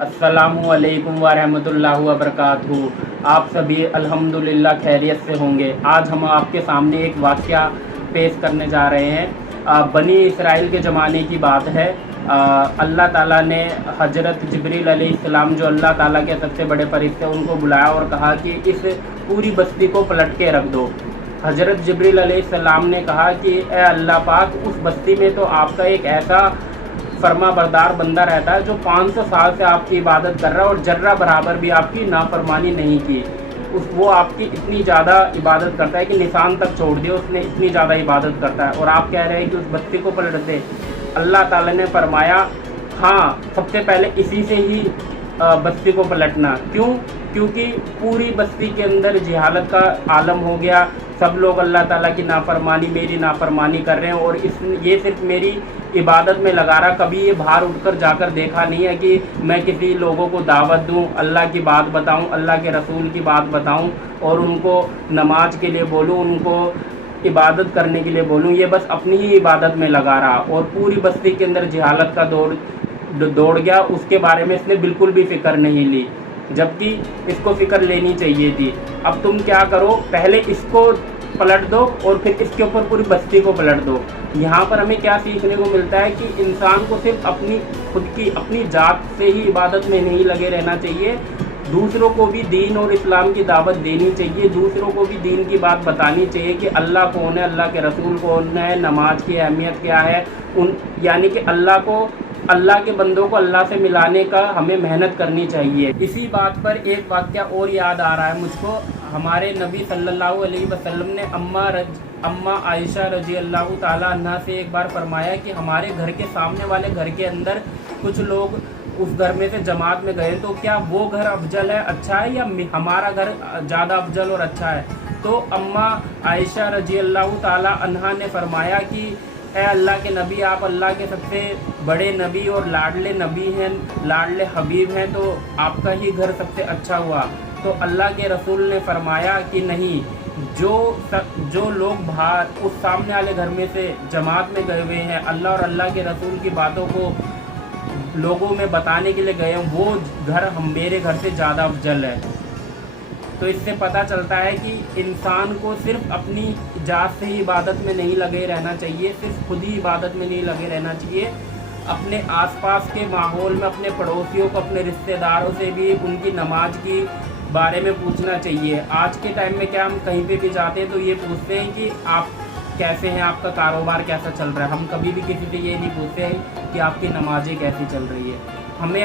अस्सलामुअलैकुम वरहमतुल्लाहि वबरकातुहू। आप सभी अल्हम्दुलिल्लाह खैरियत से होंगे। आज हम आपके सामने एक वाक़या पेश करने जा रहे हैं। बनी इसराइल के ज़माने की बात है। अल्लाह ताला ने हज़रत जिब्रील अलैहिस्सलाम, जो अल्लाह ताला के सबसे बड़े फरिश्ते, उनको बुलाया और कहा कि इस पूरी बस्ती को पलट के रख दो। हज़रत जिब्रील अलैहिस्सलाम ने कहा कि ए अल्लाह पाक, उस बस्ती में तो आपका एक ऐसा फर्मा बरदार बंदा रहता है जो 500 साल से आपकी इबादत कर रहा है और जर्रा बराबर भी आपकी नाफरमानी नहीं की। वो आपकी इतनी ज़्यादा इबादत करता है कि निशान तक छोड़ दिया, उसने इतनी ज़्यादा इबादत करता है, और आप कह रहे हैं कि उस बस्ती को पलट दे। अल्लाह ताला ने फरमाया, हाँ, सबसे पहले इसी से ही बस्ती को पलटना। क्यों? क्योंकि पूरी बस्ती के अंदर जहालत का आलम हो गया। सब लोग अल्लाह ताला की नाफरमानी, मेरी नाफरमानी कर रहे हैं, और ये सिर्फ मेरी इबादत में लगा रहा। कभी ये बाहर उठकर जाकर देखा नहीं है कि मैं किसी लोगों को दावत दूं, अल्लाह की बात बताऊं, अल्लाह के रसूल की बात बताऊं और उनको नमाज के लिए बोलूं, उनको इबादत करने के लिए बोलूं। ये बस अपनी ही इबादत में लगा रहा और पूरी बस्ती के अंदर जहालत का दौड़ गया। उसके बारे में इसने बिल्कुल भी फ़िक्र नहीं ली, जबकि इसको फ़िक्र लेनी चाहिए थी। अब तुम क्या करो, पहले इसको पलट दो और फिर इसके ऊपर पूरी बस्ती को पलट दो। यहाँ पर हमें क्या सीखने को मिलता है कि इंसान को सिर्फ अपनी खुद की अपनी जात से ही इबादत में नहीं लगे रहना चाहिए, दूसरों को भी दीन और इस्लाम की दावत देनी चाहिए, दूसरों को भी दीन की बात बतानी चाहिए कि अल्लाह कौन है, अल्लाह के रसूल कौन है, नमाज की अहमियत क्या है। यानी कि अल्लाह के बंदों को अल्लाह से मिलाने का हमें मेहनत करनी चाहिए। इसी बात पर एक वाक़या और याद आ रहा है मुझको। हमारे नबी सल्लल्लाहु अलैहि वसल्लम ने अम्मा आयशा रजी अल्लाह ताला अन्हा से एक बार फरमाया कि हमारे घर के सामने वाले घर के अंदर कुछ लोग उस घर में से जमात में गए, तो क्या वो घर अफजल है, अच्छा है, या हमारा घर ज़्यादा अफजल और अच्छा है? तो अम्मा आयशा रजी अल्लाह ताला अन्हा ने फरमाया कि ए अल्लाह के नबी, आप अल्लाह के सबसे बड़े नबी और लाडले नबी हैं, लाडले हबीब हैं, तो आपका ही घर सबसे अच्छा हुआ। तो अल्लाह के रसूल ने फरमाया कि नहीं, जो लोग बाहर उस सामने वाले घर में से जमात में गए हुए हैं, अल्लाह और अल्लाह के रसूल की बातों को लोगों में बताने के लिए गए हैं, वो घर मेरे घर से ज़्यादा अफजल है। तो इससे पता चलता है कि इंसान को सिर्फ अपनी जात से ही इबादत में नहीं लगे रहना चाहिए, सिर्फ खुद ही इबादत में नहीं लगे रहना चाहिए। अपने आसपास के माहौल में अपने पड़ोसियों को, अपने रिश्तेदारों से भी उनकी नमाज की बारे में पूछना चाहिए। आज के टाइम में क्या हम कहीं पे भी जाते हैं तो ये पूछते हैं कि आप कैसे हैं, आपका कारोबार कैसा चल रहा है। हम कभी भी किसी से ये नहीं पूछते हैं कि आपकी नमाज़ें कैसी चल रही है। हमें